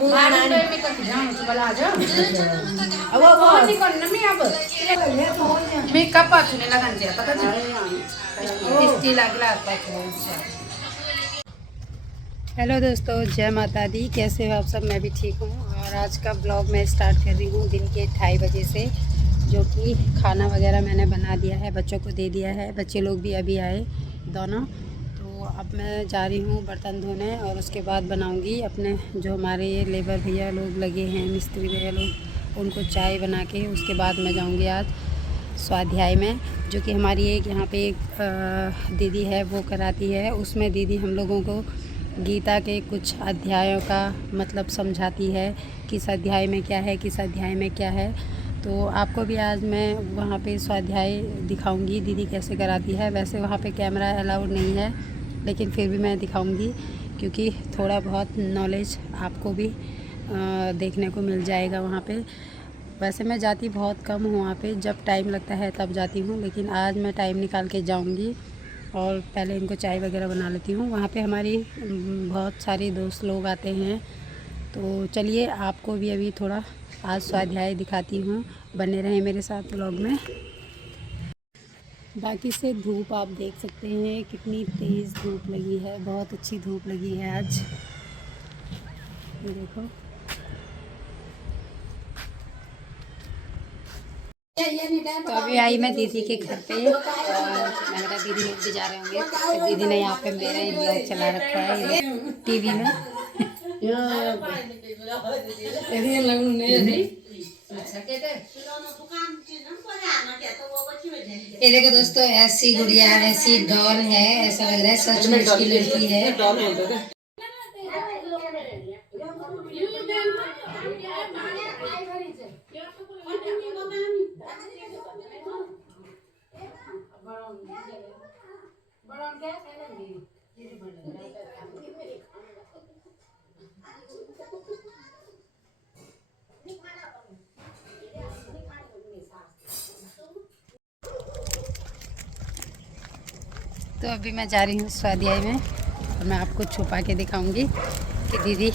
Hello दोस्तों, जय माता दी। कैसे हो आप सब? मैं भी ठीक हूँ। और आज का ब्लॉग मैं स्टार्ट कर रही हूँ दिन के 2:30 बजे से, जो कि खाना वगैरह मैंने बना दिया है, बच्चों को दे दिया है। बच्चे लोग भी अभी आए दोनों। तो अब मैं जा रही हूँ बर्तन धोने और उसके बाद बनाऊँगी अपने जो हमारे ये लेबर भैया लोग लगे हैं, मिस्त्री भैया लोग, उनको चाय बना के उसके बाद मैं जाऊँगी आज स्वाध्याय में, जो कि हमारी एक यहाँ पे एक दीदी है वो कराती है। उसमें दीदी हम लोगों को गीता के कुछ अध्यायों का मतलब समझाती है, किस अध्याय में क्या है, किस अध्याय में क्या है। तो आपको भी आज मैं वहाँ पे स्वाध्याय दिखाऊंगी दीदी कैसे कराती है। वैसे वहाँ पे कैमरा अलाउड नहीं है, लेकिन फिर भी मैं दिखाऊंगी, क्योंकि थोड़ा बहुत नॉलेज आपको भी देखने को मिल जाएगा वहाँ पे। वैसे मैं जाती बहुत कम हूँ वहाँ पे, जब टाइम लगता है तब जाती हूँ, लेकिन आज मैं टाइम निकाल के जाऊँगी और पहले इनको चाय वगैरह बना लेती हूँ। वहाँ पे हमारी बहुत सारे दोस्त लोग आते हैं। तो चलिए आपको भी अभी थोड़ा आज स्वाध्याय दिखाती हूँ, बने रहें मेरे साथ ब्लॉग में। बाकी से धूप आप देख सकते हैं कितनी तेज़ धूप लगी है, बहुत अच्छी धूप लगी है आज, ये देखो। तो अभी आई मैं दीदी के घर पे और मैंने कहा दीदी लोग भी जा रहे होंगे, तो दीदी ने यहाँ पे मेरा ही ब्लॉग चला रखा है टीवी में। ये देखो दोस्तों, ऐसी गुड़िया, ऐसी डॉल है, ऐसा लग रहा है सच में उसकी लड़की है। तो अभी मैं जा रही हूँ स्वाध्याय में और मैं आपको छुपा के दिखाऊंगी कि दीदी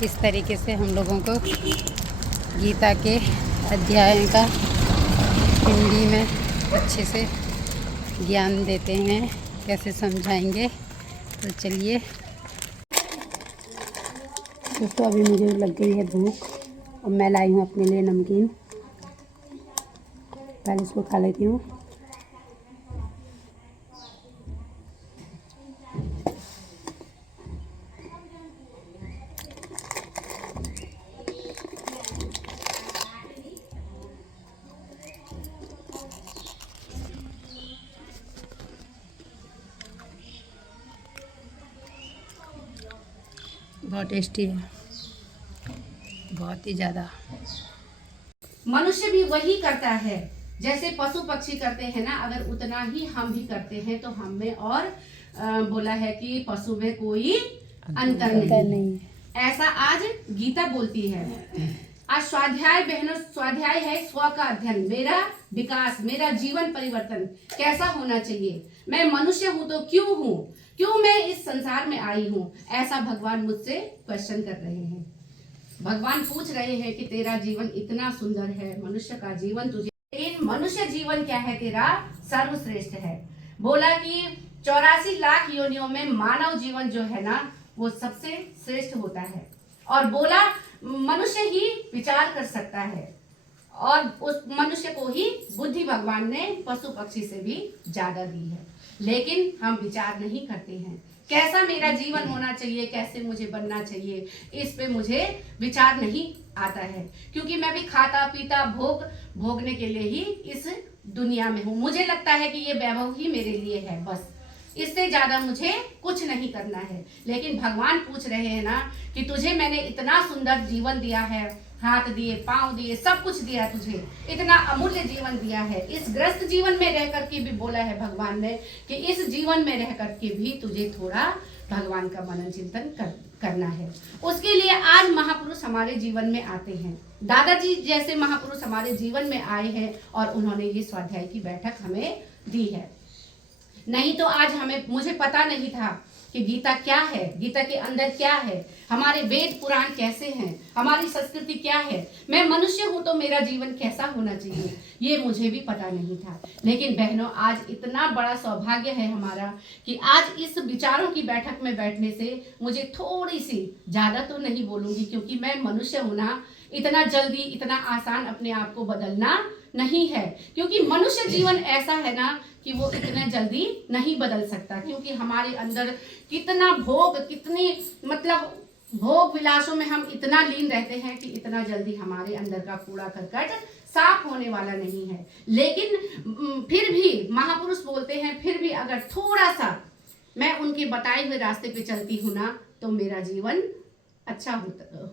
किस तरीके से हम लोगों को गीता के अध्याय का हिंदी में अच्छे से ज्ञान देते हैं, कैसे समझाएंगे। तो चलिए दोस्तों, अभी मुझे लग गई है भूख और मैं लाई हूँ अपने लिए नमकीन, पहले इसको खा लेती हूँ। बहुत टेस्टी है, बहुत ही ज़्यादा। मनुष्य भी वही करता है जैसे पशु पक्षी करते हैं ना, अगर उतना ही हम भी करते हैं तो हम में और बोला है कि पशु में कोई अंतर नहीं। ऐसा आज गीता बोलती है। आज स्वाध्याय बहनों, स्वाध्याय है स्व का अध्ययन, मेरा विकास, मेरा जीवन परिवर्तन कैसा होना चाहिए, मैं मनुष्य हूं तो क्यों हूं, क्यों मैं इस संसार में आई हूं, ऐसा भगवान मुझसे क्वेश्चन कर रहे हैं। भगवान पूछ रहे हैं कि तेरा जीवन इतना सुंदर है, मनुष्य का जीवन तुझे, लेकिन मनुष्य जीवन क्या है तेरा, सर्वश्रेष्ठ है। बोला कि 84 लाख योनियों में मानव जीवन जो है ना वो सबसे श्रेष्ठ होता है। और बोला मनुष्य ही विचार कर सकता है और उस मनुष्य को ही बुद्धि भगवान ने पशु पक्षी से भी ज्यादा दी है, लेकिन हम विचार नहीं करते हैं कैसा मेरा जीवन होना चाहिए, कैसे मुझे बनना चाहिए, इस पे मुझे विचार नहीं आता है, क्योंकि मैं भी खाता पीता भोगने के लिए ही इस दुनिया में हूँ। मुझे लगता है कि ये वैभव ही मेरे लिए है, बस इससे ज्यादा मुझे कुछ नहीं करना है। लेकिन भगवान पूछ रहे हैं ना कि तुझे मैंने इतना सुंदर जीवन दिया है, हाथ दिए, पांव दिए, सब कुछ दिया, तुझे इतना अमूल्य जीवन दिया है। इस ग्रस्त जीवन में रह करके भी बोला है भगवान ने कि इस जीवन में रह करके भी तुझे थोड़ा भगवान का मनन चिंतन करना है। उसके लिए आज महापुरुष हमारे जीवन में आते हैं, दादाजी जैसे महापुरुष हमारे जीवन में आए हैं और उन्होंने ये स्वाध्याय की बैठक हमें दी है। नहीं तो आज मुझे पता नहीं था कि गीता क्या है, गीता के अंदर क्या है, हमारे वेद पुराण कैसे हैं, हमारी संस्कृति क्या है, मैं मनुष्य हूं तो मेरा जीवन कैसा होना चाहिए, ये मुझे भी पता नहीं था। लेकिन बहनों, आज इतना बड़ा सौभाग्य है हमारा कि आज इस विचारों की बैठक में बैठने से मुझे थोड़ी सी, ज्यादा तो नहीं बोलूंगी क्योंकि मैं मनुष्य हूं ना, इतना जल्दी इतना आसान अपने आप को बदलना नहीं है, क्योंकि मनुष्य जीवन ऐसा है ना कि वो इतने जल्दी नहीं बदल सकता, क्योंकि हमारे अंदर कितना भोग, कितनी मतलब भोग विलासों में हम इतना लीन रहते हैं कि इतना जल्दी हमारे अंदर का कूड़ा करकट साफ होने वाला नहीं है। लेकिन फिर भी महापुरुष बोलते हैं, फिर भी अगर थोड़ा सा मैं उनके बताए हुए रास्ते पे चलती हूँ ना तो मेरा जीवन अच्छा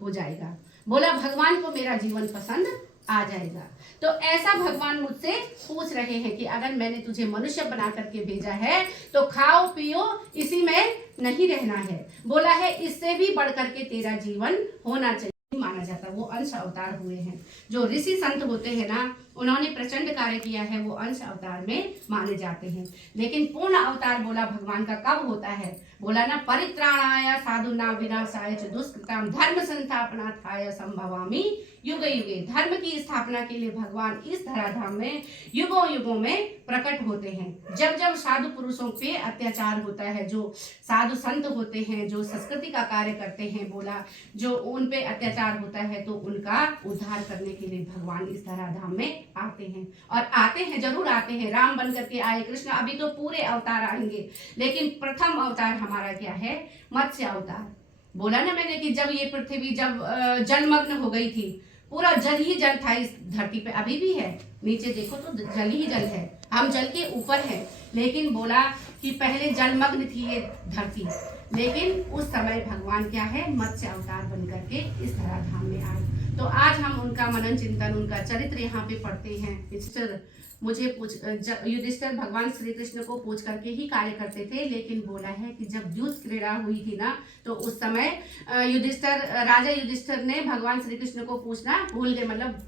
हो जाएगा। बोला भगवान को मेरा जीवन पसंद आ जाएगा। तो ऐसा भगवान मुझसे पूछ रहे हैं कि अगर मैंने तुझे मनुष्य बना करके भेजा है तो खाओ पियो, इसी में नहीं रहना है। बोला है इससे भी बढ़ करके तेरा जीवन होना चाहिए। माना जाता, वो अंश अवतार हुए हैं। जो ऋषि संत होते हैं ना, उन्होंने प्रचंड कार्य किया है, वो अंश अवतार में माने जाते हैं। लेकिन पूर्ण अवतार बोला भगवान का कब होता है? बोला ना, परित्राणाय साधुनां विनाशाय च दुष्कृतां धर्म संस्थापनार्थाय संभवामि युगे युगे। धर्म की स्थापना के लिए भगवान इस धराधाम में युगों युगों में प्रकट होते हैं। जब जब साधु पुरुषों पे अत्याचार होता है, जो साधु संत होते हैं, जो संस्कृति का कार्य करते हैं, बोला जो उन पे अत्याचार होता है तो उनका उद्धार करने के लिए भगवान इस धराधाम में आते हैं। और आते हैं, जरूर आते हैं। राम बन करके आए, कृष्ण, अभी तो पूरे अवतार आएंगे। लेकिन प्रथम अवतार हमारा क्या है? मत्स्य अवतार। बोला ना मैंने कि जब ये पृथ्वी जब जलमग्न हो गई थी, पूरा जल ही जल था इस धरती पे, अभी भी है, नीचे देखो तो जल ही जल है, हम जल के ऊपर है। लेकिन बोला कि पहले जलमग्न थी ये धरती, लेकिन उस समय भगवान क्या है? मत्स्य अवतार बन करके इस धराधाम में आए। तो आज हम उनका मनन चिंतन, उनका चरित्र यहाँ पे पढ़ते हैं। मुझे युधिष्ठिर भगवान श्री कृष्ण को पूछ करके ही कार्य करते थे। लेकिन बोला है कि जब युद्ध क्रीड़ा हुई थी ना, तो उस समय राजा युधिष्ठिर ने भगवान श्री कृष्ण को पूछना भूल गए, मतलब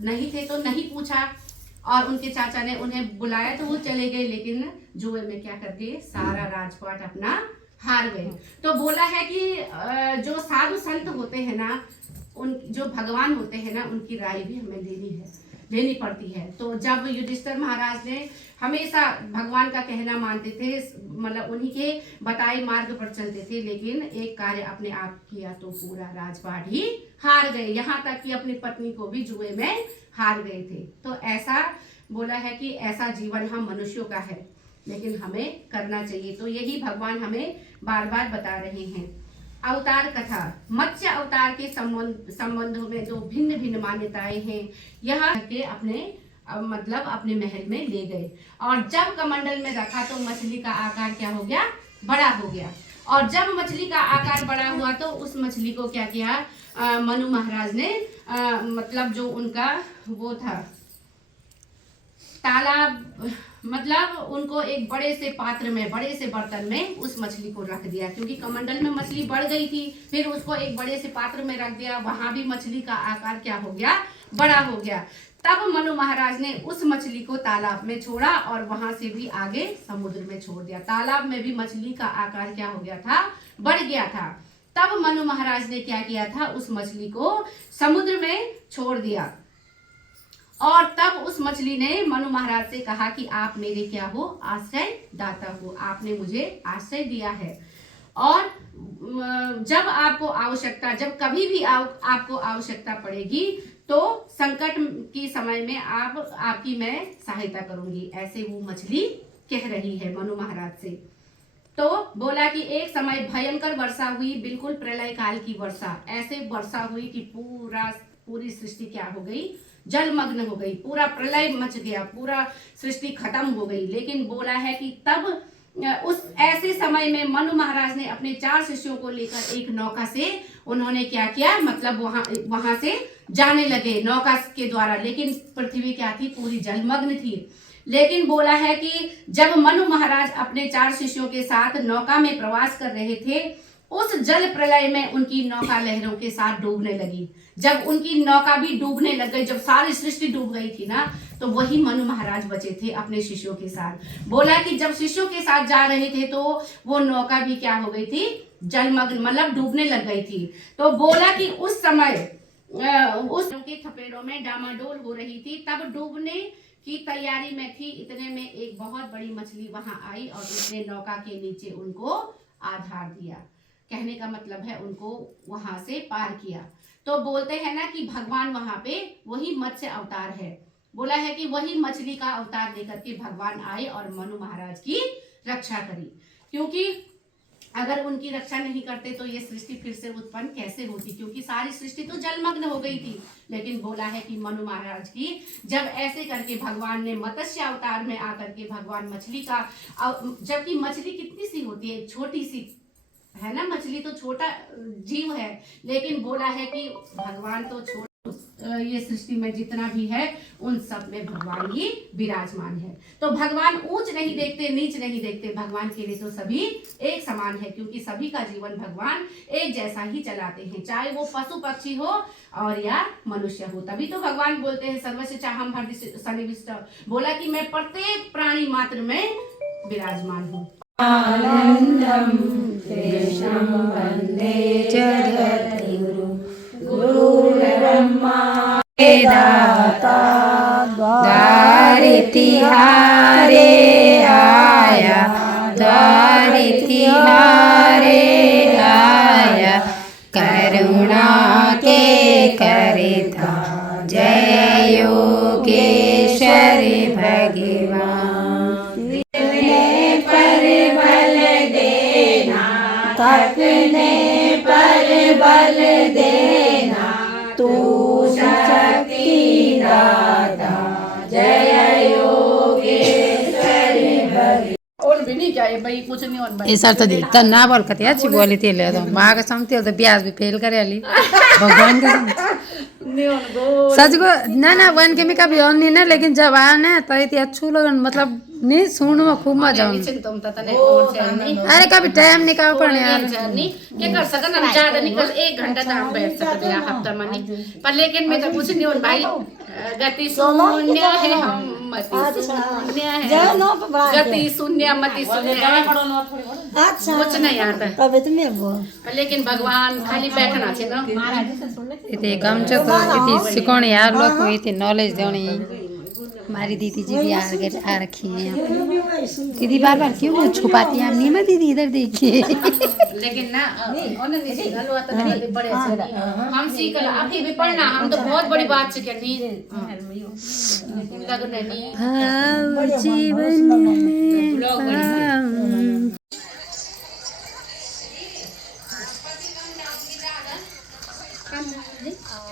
नहीं थे तो नहीं पूछा, और उनके चाचा ने उन्हें बुलाया तो वो चले गए, लेकिन जुए में क्या कर गए? सारा राजपाट अपना हार गए। तो बोला है कि जो साधु संत होते हैं ना, उन जो भगवान होते हैं ना, उनकी राय भी हमें लेनी पड़ती है। तो जब युधिष्ठिर महाराज ने हमेशा भगवान का कहना मानते थे, मतलब उन्हीं के बताए मार्ग पर चलते थे, लेकिन एक कार्य अपने आप किया तो पूरा राजपाट ही हार गए, यहाँ तक कि अपनी पत्नी को भी जुए में हार गए थे। तो ऐसा बोला है कि ऐसा जीवन हम मनुष्यों का है, लेकिन हमें करना चाहिए। तो यही भगवान हमें बार बार बता रहे हैं। अवतार कथा, मत्स्य अवतार के संबंधों में दो भिन्न भिन्न मान्यताएं हैं। यहाँ के मतलब अपने महल में ले गए, और जब कमंडल में रखा तो मछली का आकार क्या हो गया? बड़ा हो गया। और जब मछली का आकार बड़ा हुआ तो उस मछली को क्या किया? मनु महाराज ने मतलब जो उनका वो था तालाब, मतलब उनको एक बड़े से पात्र में, बड़े से बर्तन में उस मछली को रख दिया, क्योंकि कमंडल में मछली बढ़ गई थी। फिर उसको एक बड़े से पात्र में रख दिया, वहां भी मछली का आकार क्या हो गया? बड़ा हो गया। तब मनु महाराज ने उस मछली को तालाब में छोड़ा और वहां से भी आगे समुद्र में छोड़ दिया। तालाब में भी मछली का आकार क्या हो गया था? बढ़ गया था। तब मनु महाराज ने क्या किया था? उस मछली को समुद्र में छोड़ दिया, और तब उस मछली ने मनु महाराज से कहा कि आप मेरे क्या हो? आश्रय दाता हो, आपने मुझे आश्रय दिया है, और जब आपको आवश्यकता, जब कभी भी आपको आवश्यकता पड़ेगी तो संकट की समय में आपकी मैं सहायता करूंगी। ऐसे वो मछली कह रही है मनु महाराज से। तो बोला कि एक समय भयंकर वर्षा हुई, बिल्कुल प्रलय काल की वर्षा। ऐसे वर्षा हुई कि पूरी सृष्टि क्या हो गई? जलमग्न हो गई, पूरा प्रलय मच गया, पूरा सृष्टि खत्म हो गई। लेकिन बोला है कि तब उस ऐसे समय में मनु महाराज ने अपने 4 शिष्यों को लेकर एक नौका से उन्होंने क्या किया? मतलब वहां से जाने लगे नौका के द्वारा। लेकिन पृथ्वी क्या थी? पूरी जलमग्न थी। लेकिन बोला है कि जब मनु महाराज अपने 4 शिष्यों के साथ नौका में प्रवास कर रहे थे उस जल प्रलय में उनकी नौका लहरों के साथ डूबने लगी। जब उनकी नौका भी डूबने लग गई, जब सारी सृष्टि डूब गई थी ना, तो वही मनु महाराज बचे थे अपने शिष्यों के साथ। बोला कि जब शिष्यों के साथ जा रहे थे तो वो नौका भी क्या हो गई थी, जलमग्न, मतलब डूबने लग गई थी। तो बोला कि उस समय उस के थपेड़ों में डामाडोल हो रही थी, तब डूबने की तैयारी में थी। इतने में एक बहुत बड़ी मछली वहां आई और उसने नौका के नीचे उनको आधार दिया। कहने का मतलब है उनको वहां से पार किया। तो बोलते हैं ना कि भगवान वहां पे वही मत्स्य अवतार है। बोला है कि वही मछली का अवतार लेकर के भगवान आए और मनु महाराज की रक्षा करी, क्योंकि अगर उनकी रक्षा नहीं करते तो ये सृष्टि फिर से उत्पन्न कैसे होती, क्योंकि सारी सृष्टि तो जलमग्न हो गई थी। लेकिन बोला है कि मनु महाराज की जब ऐसे करके भगवान ने मत्स्य अवतार में आकर के भगवान मछली का, जबकि मछली कितनी सी होती है, छोटी सी है ना, मछली तो छोटा जीव है, लेकिन बोला है कि भगवान तो ये सृष्टि में जितना भी है उन सब में भगवान ही विराजमान है। तो भगवान ऊंच नहीं देखते, नीच नहीं देखते, भगवान के लिए तो सभी एक समान है, क्योंकि सभी का जीवन भगवान एक जैसा ही चलाते हैं, चाहे वो पशु पक्षी हो और या मनुष्य हो। तभी तो भगवान बोलते हैं सर्वस्य चाहम हृदि सन्निविष्ट, बोला कि मैं प्रत्येक प्राणी मात्र में विराजमान हूँ। आनंदम कृष्णं वंदे जगद्गुरु गुरुर्ब्रह्मा दाता द्वारितिहारे आया, द्वारितिहारे आया, करुणा के करिता जय योगेश्वर भगवान। थकने पर बल देना तू शक्ति दाता जय योगेश्वर भगवान। और भी नहीं क्या है भाई, कुछ नहीं और भाई। ये सर तो दिखता ना बोल कते अच्छी बोली थी ले तो मां का समझते तो ब्याज भी फेल करे ली भगवान का सच को ना वन के में कभी ऑन नहीं ना, लेकिन जब आया ना तो इतनी अच्छू लगन, मतलब नहीं सुन में खूब मजा अरे कभी टाइम निकाल पड़ने क्या कर सकते हम, ज्यादा निकल 1 घंटा तो हम बैठ सकते हैं हफ्ता में, पर लेकिन मैं तो कुछ नहीं हो भाई, गति शून्य है, हम मति शून्य है, गति शून्य मति शून्य, कुछ नहीं आता, लेकिन भगवान खाली बैठना चाहिए ना। इतने कम तो इतनी सिखाने यार लोग को इतनी नॉलेज देनी। हमारी दीदी जी भी आ रखी है यहाँ पे। दीदी बार बार क्यों छुपाती है आप? नहीं मैं दीदी इधर देखिए। लेकिन ना बड़े हम सीख अभी भी पढ़ना, हम तो बहुत बड़ी बात से करनी जीवन में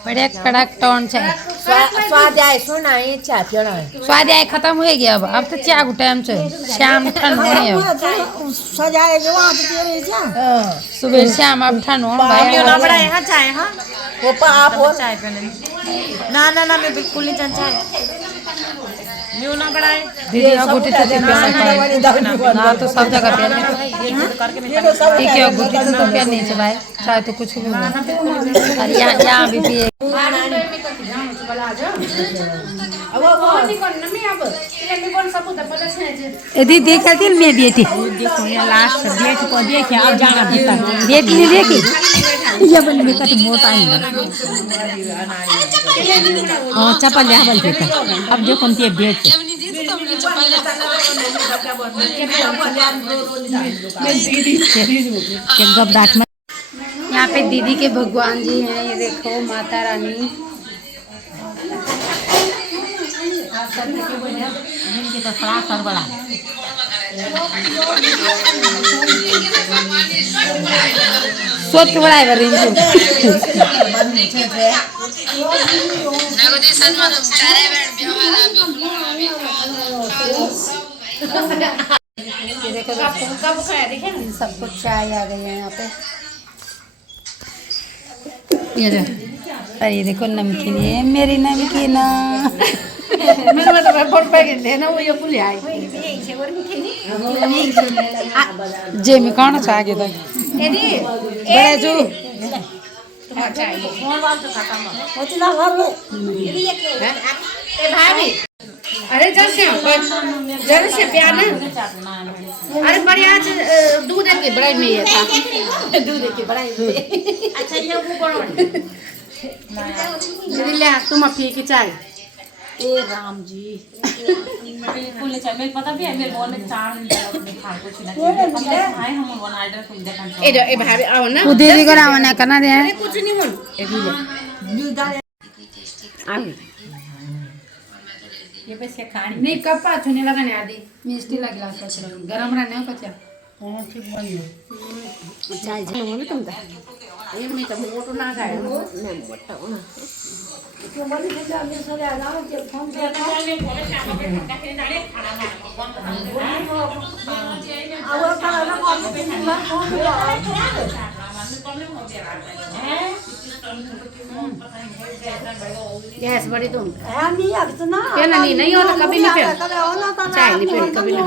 बड़े कड़क टोन से स्वाध्याय सुना इच्छा स्वाध्याय खत्म हो गया। अब तो चाय टाइम से शाम ठंड होनी है, सुबह शाम अब ठंड हो चाय। हाँ वो आप हो चाय पे ना ना ना मैं बिल्कुल नहीं चाय म्यू ना बढ़ाए दीदी अंगूठी तो ना तो सब जगह ठीक है, अंगूठी तो क्या नहीं चलाए चाहे तो कुछ भी हो। यहाँ भी पिए दीदी कहती मैं बेटी लास्ट देखिए अब जाना बेटी नहीं देखी ये बन बेटा तो मोटा ही चप्पल यहाँ बन अब देखो उनकी बेच यहाँ पे दीदी के भगवान जी हैं, ये देखो माता रानी। स्वच्छ बड़ाई कर रही सब कुछ चाय आ गई है यहाँ पे। ये देखो नमकीन, ये मेरी नमकीन जे में कौन सा आगे तक एडी बड़े जो चाहिए फोन वाल तो खत्म हो ए भाभी अरे जल से प्यार ना अरे बढ़िया दूध के बड़ाई में ये था दूध के बड़ाई में अच्छा ये वो कौन दीदी ले तुम अपनी की चाय ए राम जी बिल्कुल नहीं चाहिए मेरे पता भी है मेरे बोल में 4 दिन लगा अपने खाए कुछ ना खाए हम वन ऑर्डर तुम देखा ए भाभी आओ ना वो दीदी को रावण करना दे अरे कुछ नहीं बोल ए ये बस ये खानी नहीं कब पाछो नहीं लगाने आदि मिष्टी ला गिलास का गरम रहने हो कच्चा चाय झालो ना तुम ता ये मैं तो मोटो ना खाए मैं मोटा हूं गैस बड़ी तुम पहला नहीं हो तो कभी नहीं फिर चाय नहीं फिर कभी नहीं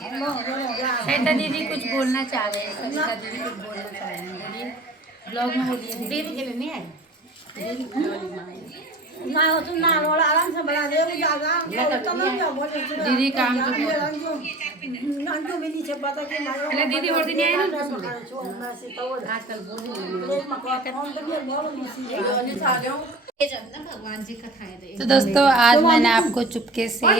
सविता दीदी कुछ बोलना चाह रहे हैं सविता दीदी कुछ बोलना चाह रहे हैं बोलिए ब्लॉग में बोलिए दीदी के लिए नहीं आई ना हो तुम ना रोड आराम से बना दे दीदी काम तो नंदू भी नीचे पता कि अरे दीदी और दिन आई ना आजकल भगवान जी का खाए तो दोस्तों आज मैंने आपको चुपके से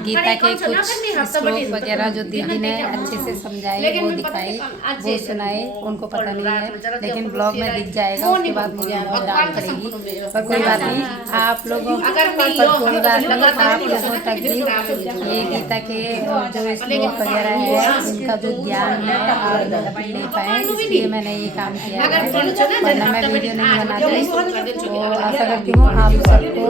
गीता के कुछ श्लोक वगैरह जो दीदी ने अच्छे से समझाए वो दिखाए वो सुनाए उनको पता नहीं है लेकिन ब्लॉग में दिख जाएगा उसके बाद मुझे बहुत डांट पड़ेगी पर कोई बात नहीं आप लोगों पर कोई बात नहीं आप लोगों तक भी ये गीता के जो श्लोक वगैरह है इनका जो ज्ञान है आप ले पाए इसलिए मैंने ये काम किया है वरना मैं वीडियो नहीं बनाती तो आशा करती हूँ आप सबको